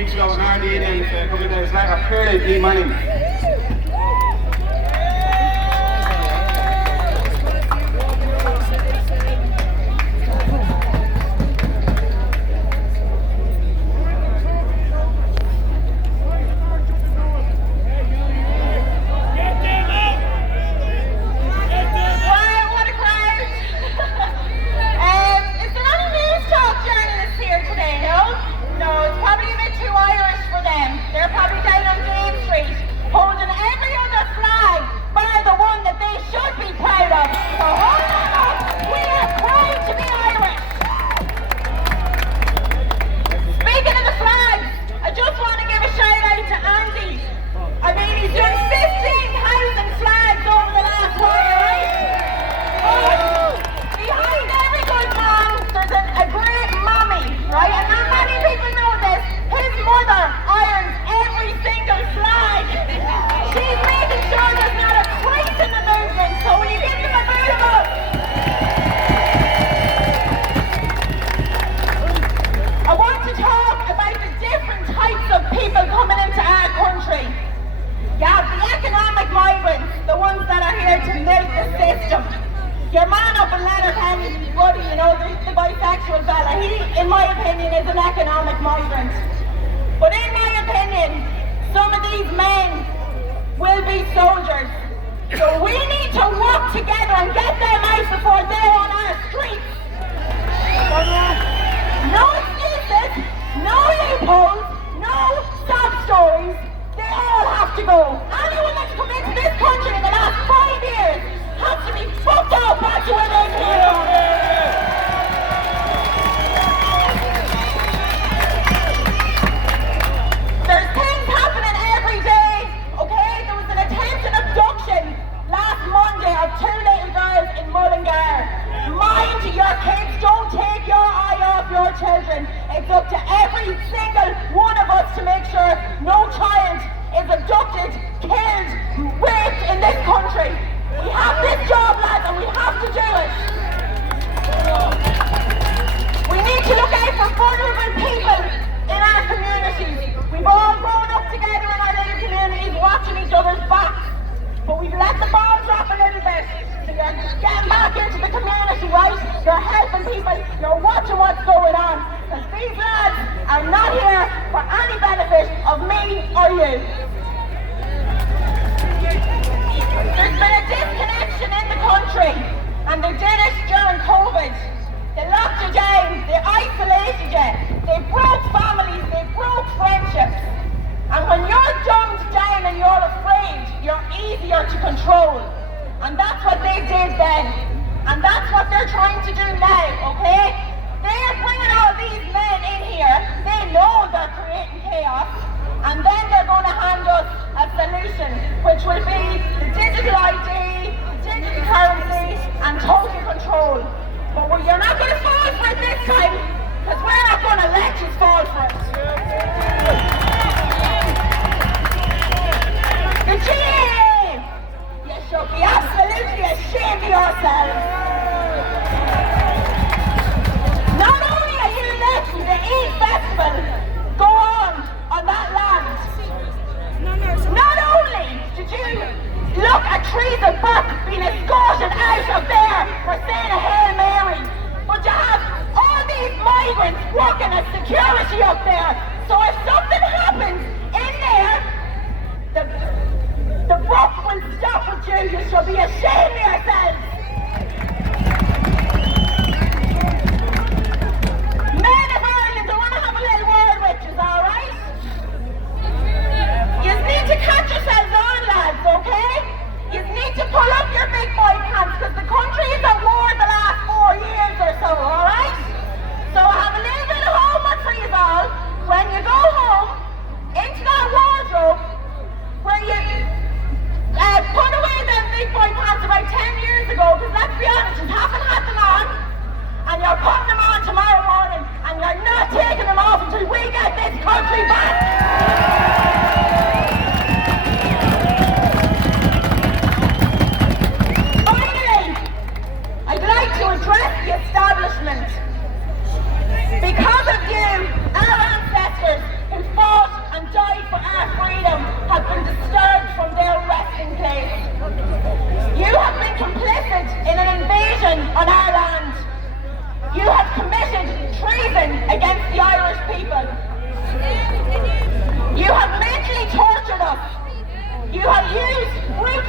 weeks ago, and RD then a couple of days later, purely demonning. Your man up in Letterkenny, buddy, you know, the bisexual fella, he, in my opinion, is an economic migrant. But in my opinion, some of these men will be soldiers. So we need to work together and get them out before they're on our streets. No excuses, no loopholes, no sob stories. They all have to go. Anyone that's come into this country in the last 5 years has to be fucked out back to where they came from. There's things happening every day, okay? There was an attempted abduction last Monday of 2 little girls in Mullingar. Mind your kids, don't take your eye off your children. It's up to every single one of us to make sure no child is abducted, killed, raped in this country. We have this job, lads, and we have to do it. We need to look out for vulnerable people in our communities. We've all grown up together in our little communities, watching each other's backs. But we've let the ball drop a little bit. So you're getting back into the community, right? You're helping people. You're watching what's going on. Because these lads are not here for any benefit of me or you. There's been a disconnection in the country, and they did it during COVID. They locked you down, they isolated you, they broke families, they broke friendships. And when you're dumbed down and you're afraid, you're easier to control. And that's what they did then. And that's what they're trying to do now, okay? They're bringing all these men in here, they know they're creating chaos, and then they're going to hand us a solution, which will be the digital ID, digital currency, and total control. But you're not going to fall for it this time, because we're not going to let you fall for it. The GAA! You should be absolutely ashamed of yourselves. Not only are you letting the Eid Festival go on that land, not only did you look at trees of buck being escorted out of there for saying a Hail Mary, but you have all these migrants working as security up there. So if something happens in there, the buck will stop with you. You should be ashamed of yourselves. Men of Ireland, I want to have a little word with you, alright? You need to catch yourselves on, lads, okay? You need to pull up your big boy pants, because the country is at war the last 4 years or so, alright? So I have a little bit of homework for you all. When you go home, into that wardrobe, where you put away them big boy pants about 10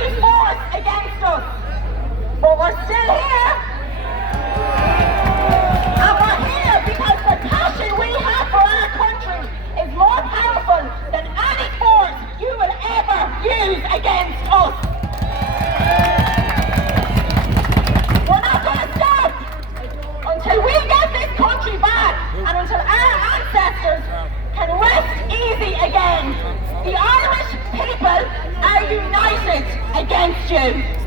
massive force against us. But we're still here. And we're here because the passion we have for our country is more powerful than any force you will ever use against us. We're not going to stop until we get this country back and until our ancestors can rest easy again. The Irish people are united against you.